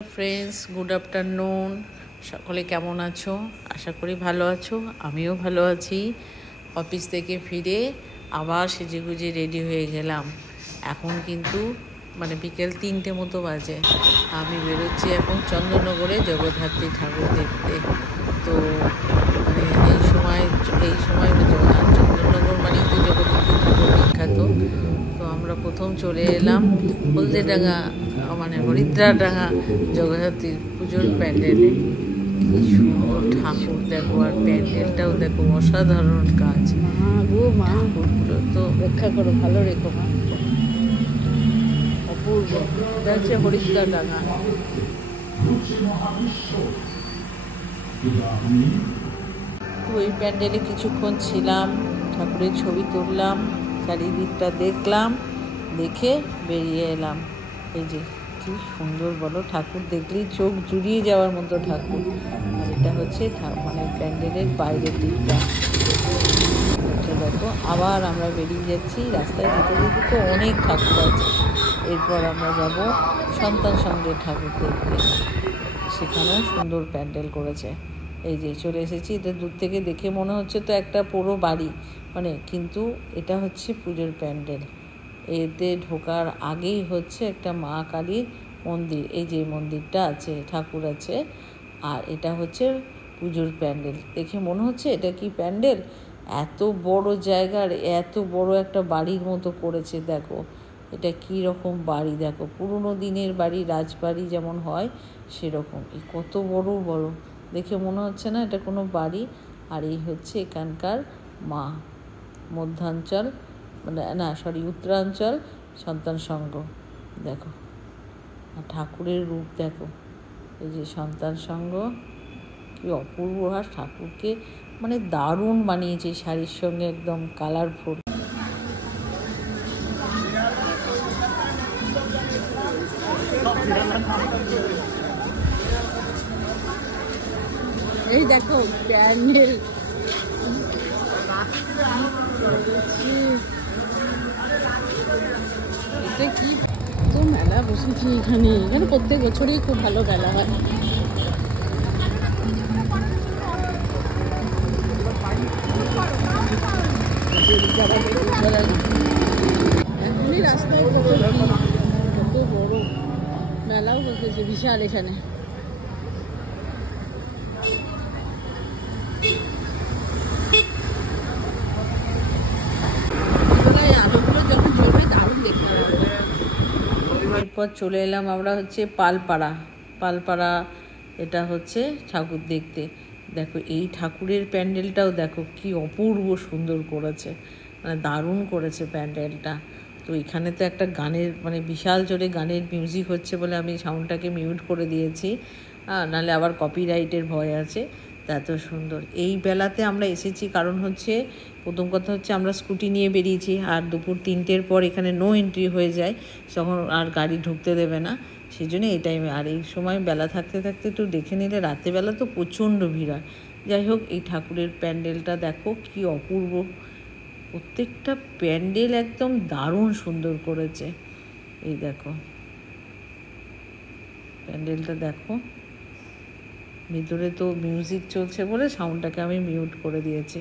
Friends, good afternoon. সকলে কেমন আছো? আশা করি ভালো আছো। আমিও ভালো আছি। অফিস থেকে ফিরে আবার সেজেগুজে রেডি হয়ে গেলাম। এখন কিন্তু বিকেল 3টে মতো বাজে। আমি বেরোচ্ছি এখন চন্দননগরে জগদ্ধাত্রী ঠাকুর দেখতে। তো এই সময় চন্দননগর মানেই তো জগদ্ধাত্রী ঠাকুর বিখ্যাত। তো আমরা প্রথম চলে এলাম হলদেডাঙ্গা হরিদ্রাডাঙ্গা জগদ্ধাত্রীর পুজোর প্যান্ডেলে। কি সুন্দর ঠাকুর দেখো, আর প্যান্ডেলটাও দেখো, অসাধারণ কাজ। ঠাকুরগুলো তো রক্ষা করো, ভালো রেখো মা। অপূর্ব। এটা হচ্ছে হরিদ্রাডাঙ্গা। তো ওই প্যান্ডেলে কিছুক্ষণ ছিলাম, ঠাকুরের ছবি তুললাম, চারিদিকটা দেখলাম, দেখে বেরিয়ে এলাম। এই যে কি সুন্দর বলো, ঠাকুর দেখলেই চোখ জুড়িয়ে যাওয়ার মতো ঠাকুর। আর এটা হচ্ছে প্যান্ডেলের বাইরের দিকটা। দেখো আবার আমরা বেরিয়ে যাচ্ছি। রাস্তায় যেতে যেতে তো অনেক ঠাকুর আছে। এরপর আমরা যাব সন্তান সঙ্গে ঠাকুর দেখতে। সেখানেও সুন্দর প্যান্ডেল করেছে। এই যে চলে এসেছি। এটা দূর থেকে দেখে মনে হচ্ছে তো একটা পুরো বাড়ি, কিন্তু এটা হচ্ছে পুজোর প্যান্ডেল। এতে ঢোকার আগেই হচ্ছে একটা মা কালীর মন্দির। এই যে মন্দিরটা আছে, ঠাকুর আছে, আর এটা হচ্ছে পুজোর প্যান্ডেল। দেখে মনে হচ্ছে এটা কি প্যান্ডেল, এত বড় জায়গার এত বড় একটা বাড়ির মতো করেছে। দেখো এটা কি রকম বাড়ি, দেখো পুরনো দিনের বাড়ি, রাজবাড়ি যেমন হয় সেরকম। এই কত বড় বড়, দেখে মনে হচ্ছে না এটা কোনো বাড়ি। আর এই হচ্ছে এখানকার মা, মধ্যাঞ্চল উত্তরাঞ্চল সন্তান সংঘ। দেখো আর ঠাকুরের রূপ দেখো, এই যে সন্তান সংঘ, কি অপূর্ব। আর ঠাকুরকে দারুণ বানিয়েছে, শাড়ির সঙ্গে একদম কালারফুল। এই দেখো প্যান্ডেল, এটা কি তো মেলা বসেছি এখানে। প্রত্যেক বছরই খুব ভালো মেলা হয়। এখনই রাস্তায় কত বড় মেলাও বসেছে বিশাল এখানে। এরপর চলে এলাম আমরা হচ্ছে পালপাড়া। এটা হচ্ছে ঠাকুর দেখতে। দেখো এই ঠাকুরের প্যান্ডেলটাও দেখো কি অপূর্ব সুন্দর করেছে, দারুণ করেছে প্যান্ডেলটা। তো এখানে তো একটা গানের বিশাল জোরে গানের মিউজিক হচ্ছে বলে আমি সাউন্ডটাকে মিউট করে দিয়েছি, নাহলে আবার কপিরাইটের ভয় আছে। এত সুন্দর এই বেলাতে আমরা এসেছি, কারণ হচ্ছে প্রথম কথা হচ্ছে আমরা স্কুটি নিয়ে বেরিয়েছি, আর দুপুর 3টের পর এখানে নো এন্ট্রি হয়ে যায়, তখন আর গাড়ি ঢুকতে দেবে না। সেই জন্য এই টাইমে, আর এই সময় বেলা থাকতে থাকতে একটু দেখে নিলে, রাতেরবেলা তো প্রচণ্ড ভিড় হয়। যাই হোক, এই ঠাকুরের প্যান্ডেলটা দেখো কি অপূর্ব। প্রত্যেকটা প্যান্ডেল একদম দারুণ সুন্দর করেছে। এই দেখো প্যান্ডেলটা দেখো, ভিতরে তো মিউজিক চলছে বলে সাউন্ডটাকে আমি মিউট করে দিয়েছি।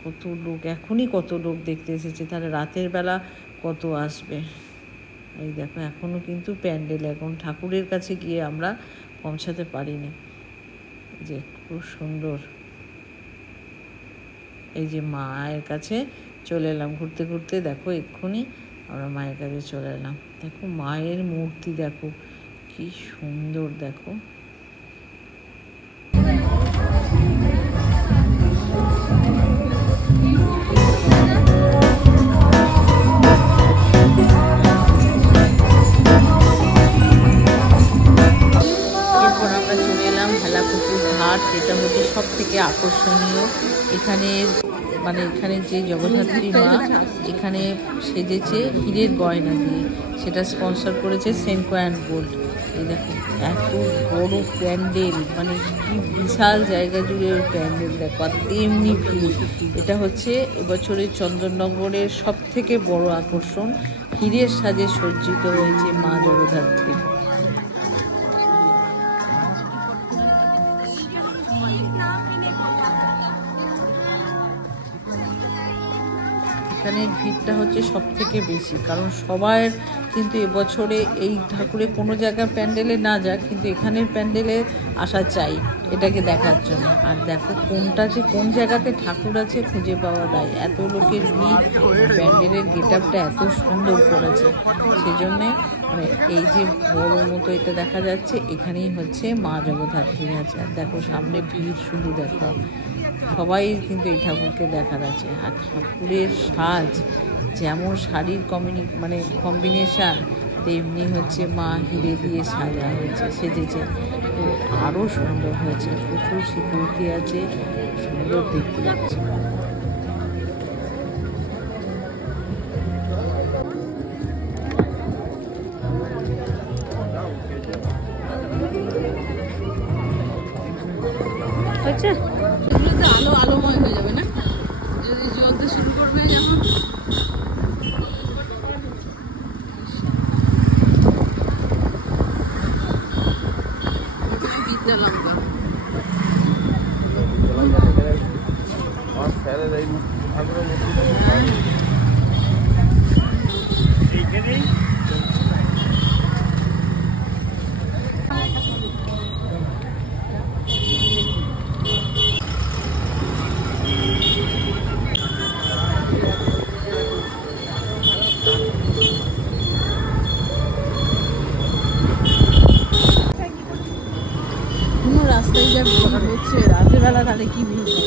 কত লোক, এখনই কত লোক দেখতে এসেছে, তাহলে রাতের বেলা কত আসবে। এই দেখো এখনও কিন্তু প্যান্ডেল, এখন ঠাকুরের কাছে গিয়ে আমরা পৌঁছাতে পারিনি। যে খুব সুন্দর। এই যে মায়ের কাছে চলে এলাম ঘুরতে ঘুরতে। দেখো এক্ষুনি আমরা মায়ের কাছে চলে এলাম। দেখো মায়ের মূর্তি দেখো কি সুন্দর। দেখো যেটা হচ্ছে সব থেকে আকর্ষণীয়। এখানে যে জগদ্ধাত্রী মা এখানে সেজেছে হীরের গয়না দিয়ে, সেটা স্পন্সর করেছে সেনকো অ্যান্ড গোল্ড। এই দেখো এত বড় প্যান্ডেল, কি বিশাল জায়গা জুড়ে ওই প্যান্ডেল দেখো, আর তেমনি ভিড়। এটা হচ্ছে এবছরের চন্দননগরের সব থেকে বড় আকর্ষণ। হীরের সাজে সজ্জিত হয়েছে মা জগদ্ধাত্রী। এখানের ভিড়টা হচ্ছে সব থেকে বেশি, কারণ সবার কিন্তু এবছরে এই ঠাকুরে কোনো জায়গার প্যান্ডেলে না যাক, কিন্তু এখানের প্যান্ডেলে আসা চাই এটাকে দেখার জন্য। আর দেখো কোনটা যে কোন জায়গাতে ঠাকুর আছে খুঁজে পাওয়া দায়, এত লোকের ভিড়, প্যান্ডেলের গেট আপটা এত সুন্দর করেছে। সেজন্যে মানে এই যে বড় মতো এটা দেখা যাচ্ছে, এখানেই হচ্ছে মা জগদ্ধাত্রী আছে। আর দেখো সামনে ভিড়, শুধু দেখো সবাই কিন্তু এই ঠাকুরকে দেখা যাচ্ছে। আর ঠাকুরের সাজ যেমন শাড়ির কম্বিনেশান, তেমনি হচ্ছে মা হিরে দিয়ে সাজা হয়েছে, সেজেছে, তো আরও সুন্দর হয়েছে। প্রচুর সিকিউরিটি আছে, সুন্দর দেখতে লাগছে। আচ্ছা, আলো আলোময় হয়ে যাবে না যদি জলতে শুরু করবে যেমন। রাস্তায় যা ভিড় হচ্ছে রাতের বেলা, তাহলে কি ভিড় হবে।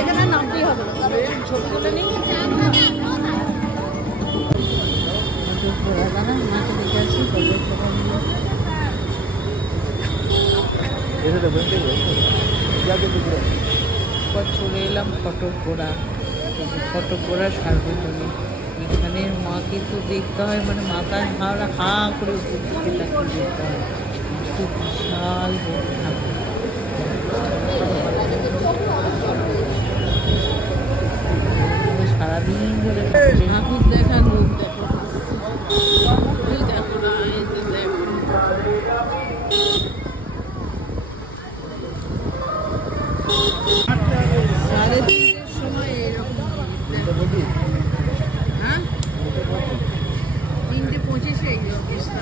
এখানে নামতেই হবে না, ছবি তুলে নেই। চলে এলাম ফটকগোড়া, ফটকগোড়া সার্বজনীন। এখানের মাকে তো দেখতে হয়, মানে মাথায় হা করে উপর দিকে তাকিয়ে দেখতে হয়। খুব বিশাল বড় ঠাকুর, সারাদিন ধরে ঠাকুর দেখার লোক দেখো। সাড়ে 3টের সময় এরকম, হ্যাঁ 3:25 এই অবস্থা,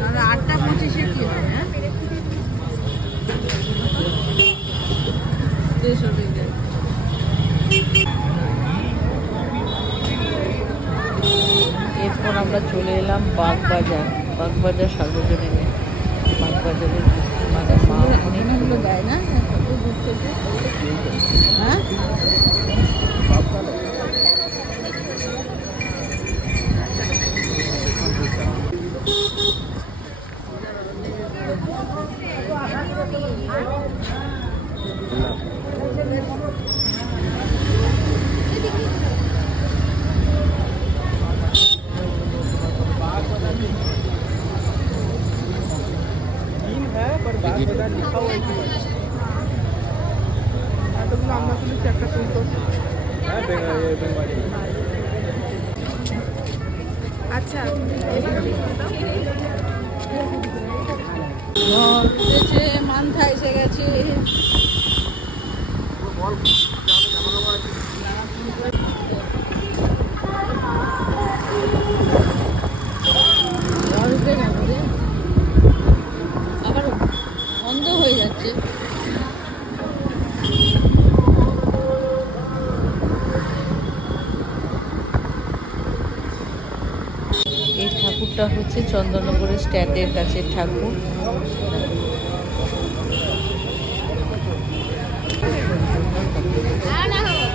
তাহলে 8:25 কি হয়? হ্যাঁ শেষ হবে। এরপর আমরা চলে এলাম বাগবাজার, বাগবাজার সার্বজনীনে। বাগবাজারের মানে মা অনেকগুলো দেয় না, হ্যাঁ আচ্ছা মানথা এসে গেছে। আবার বন্ধ হয়ে যাচ্ছে। এই ঠাকুরটা হচ্ছে চন্দননগরের স্ট্যান্ডের কাছে ঠাকুর।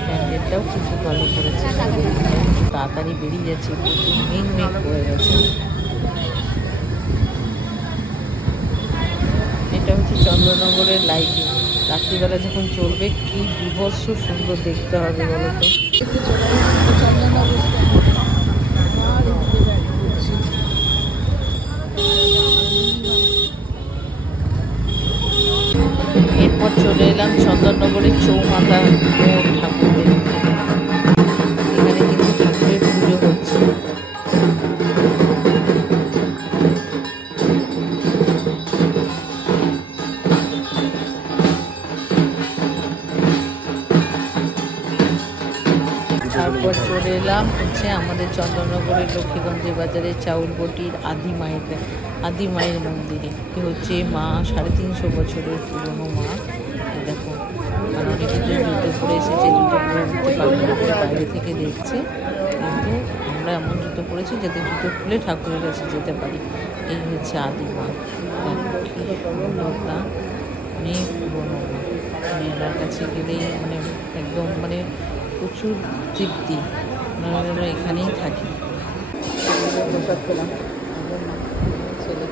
প্যান্ডেলটাও কিন্তু ভালো করেছে, তাড়াতাড়ি বেরিয়ে যাচ্ছে, প্রচুর মেঘ হয়ে গেছে। এটা হচ্ছে চন্দননগরের লাইটিং, রাত্রিবেলা যখন চলবে কি বিভৎস সুন্দর দেখতে হবে বলতো। এরপর চলে এলাম চন্দননগরের মাতা ঠাকুর দেখতে। এখানে কিন্তু ঠাকুরের পুজো হচ্ছে। তারপর চলে এলাম হচ্ছে আমাদের চন্দননগরের লক্ষ্মীগঞ্জের বাজারে চাউলবটির আদি মায়ের মন্দিরে। এ হচ্ছে মা 350 বছরের পুরনো মা। দেখো, আর অনেকে জুতো পরে এসেছে, জুতো পরে উঠতে পারবে না বলে বাইরে থেকে দেখছে, কিন্তু আমরা এমন জুতো পরেছি যাতে জুতো খুলে ঠাকুরের কাছে যেতে পারি। এই হচ্ছে আদি মা। সুন্দরতা অনেক পুরনো মা, মানে এনার কাছে গেলেই মানে একদম মানে প্রচুর তৃপ্তি। আমরা এখানেই থাকি। প্রসাদ পেলাম ছেলে,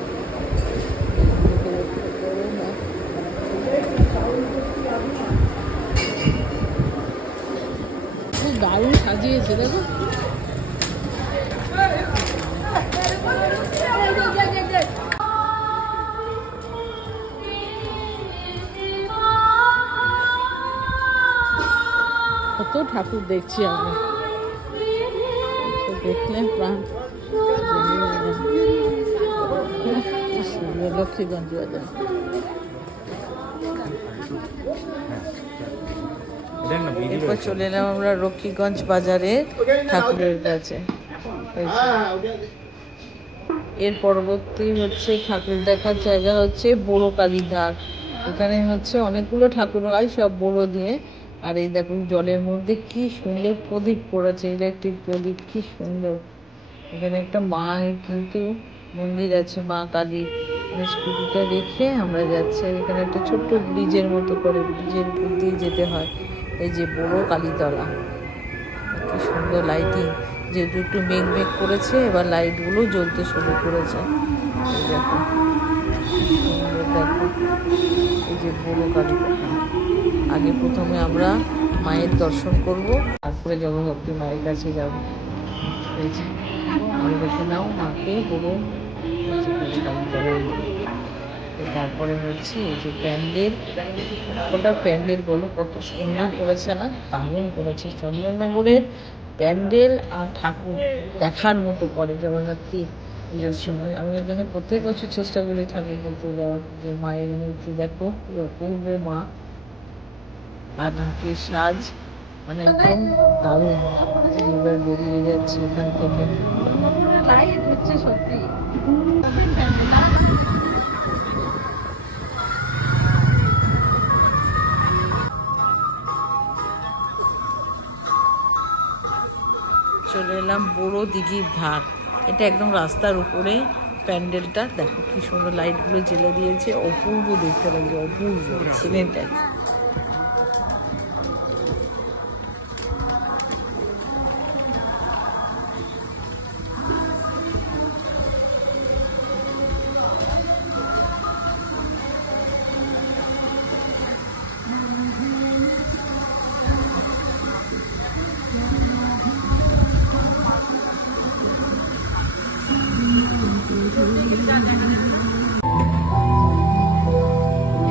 খুব দারুণ সাজিয়েছে দেখো। কত ঠাকুর দেখছি আমরা, দেখলে প্রাণ লক্ষ্মীগঞ্জ বাজার। এরপর চলে এলাম আমরা লক্ষ্মীগঞ্জ বাজারে ঠাকুরের কাছে। এর পরবর্তী হচ্ছে ঠাকুর দেখার জায়গা হচ্ছে বড় কালীধার। এখানে হচ্ছে অনেকগুলো ঠাকুর হয়, সব বড় দিয়ে। আর এই দেখুন জলের মধ্যে কি সুন্দর প্রদীপ পড়েছে, ইলেকট্রিক প্রদীপ, কি সুন্দর। এখানে একটা মায়ের কিন্তু মন্দির আছে, মা কালীর। স্কুটিটা রেখে আমরা যাচ্ছি, আর এখানে একটা ছোট্ট ব্রিজের মতো করে, ব্রিজের উপর দিয়ে যেতে হয়। এই যে বড় কালীতলা, কি সুন্দর লাইটিং। যেহেতু একটু মেঘ করেছে, এবার লাইটগুলো জ্বলতে শুরু করেছে। দেখো সুন্দর, দেখো এই যে বড় কালীতলা। আগে প্রথমে আমরা মায়ের দর্শন করব, তারপরে জগদ্ধাত্রী মায়ের কাছে যাবো। আমি দেখে নাও মাকে বড়। তারপরে হচ্ছে এই যে প্যান্ডেল, ওটা প্যান্ডেল বলো, কত সুন্দর করেছে না, দারুণ করেছে। চন্দননগরের প্যান্ডেল আর ঠাকুর দেখার মতো করে জগদ্ধাত্রী পুজোর সময়। আমি এখানে প্রত্যেক বছর চেষ্টা করি ঠাকুর করতে যাওয়ার, যে মায়ের মূর্তি দেখো, অপূর্ব মা, আর নাকের সাজ, মানে একদম দারুণ। এবার বেরিয়ে যাচ্ছি এখান থেকে। সত্যি চলে এলাম বড় দিঘির ধার। এটা একদম রাস্তার উপরে প্যান্ডেলটা। দেখো কি সুন্দর লাইটগুলো জ্বেলে দিয়েছে, অপূর্ব দেখতে লাগছে, অপূর্ব সিনেটাই।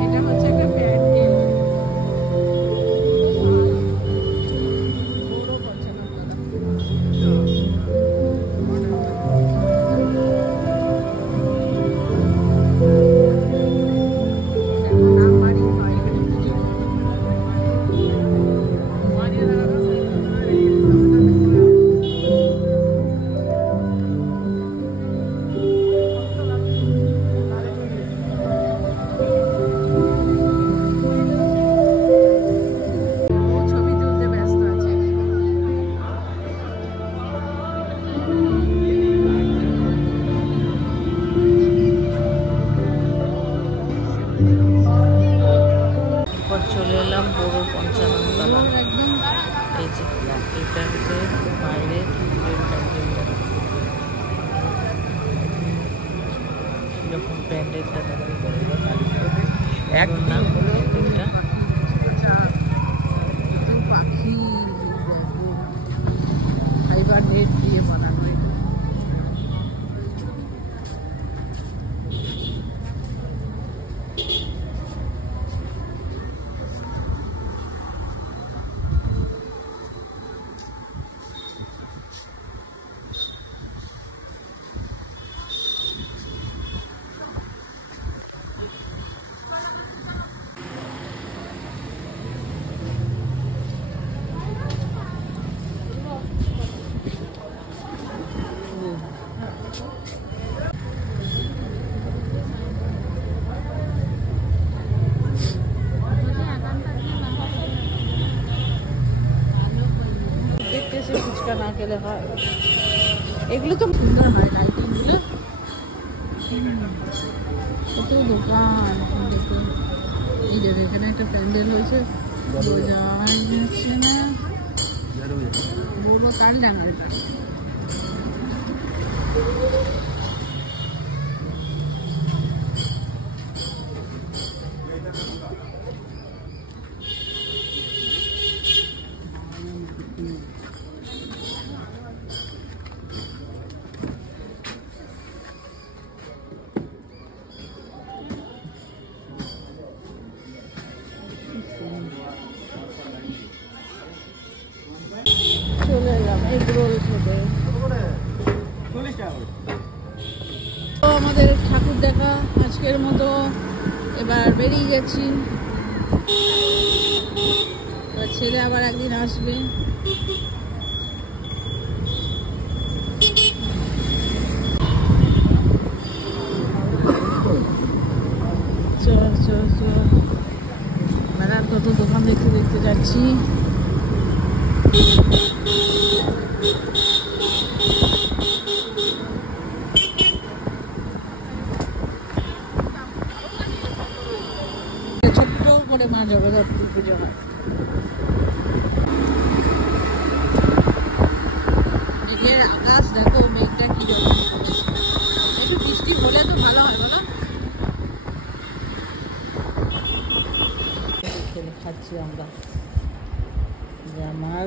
এটা হচ্ছে একটা প্যান্ডেল। চলে এলাম বড় পঞ্চানন তলা। এই যে এটা হচ্ছে বাইরে এরকম প্যান্ডেলটা এক নাম প্যান্ডেলটা। পাখি ফাইবার নেট দিয়ে বানানো। গেলে হয়। এগুলো তো সুন্দর হয় লাইটিংগুলো। কত দোকান দেখুন। এই যে এখানে একটা প্যান্ডেল হয়েছে, বোঝাই যাচ্ছে না, বড় কান ডাঙাল। চলে এলাম এগরোল খেতে। তো আমাদের ঠাকুর দেখা আজকের মতো এবার বেরিয়ে গেছি। এবার ছেলে আবার একদিন আসবে। চল চল চল, মেলার কত দোকান দেখতে দেখতে যাচ্ছি। ছোট্ট করে মা জগদ্ধাত্রী পুজো হয়। মেঘের আকাশ দেখো, মেঘটা কি একটু বৃষ্টি হলে তো ভালো হয় বলো। খাচ্ছি আমরা আমার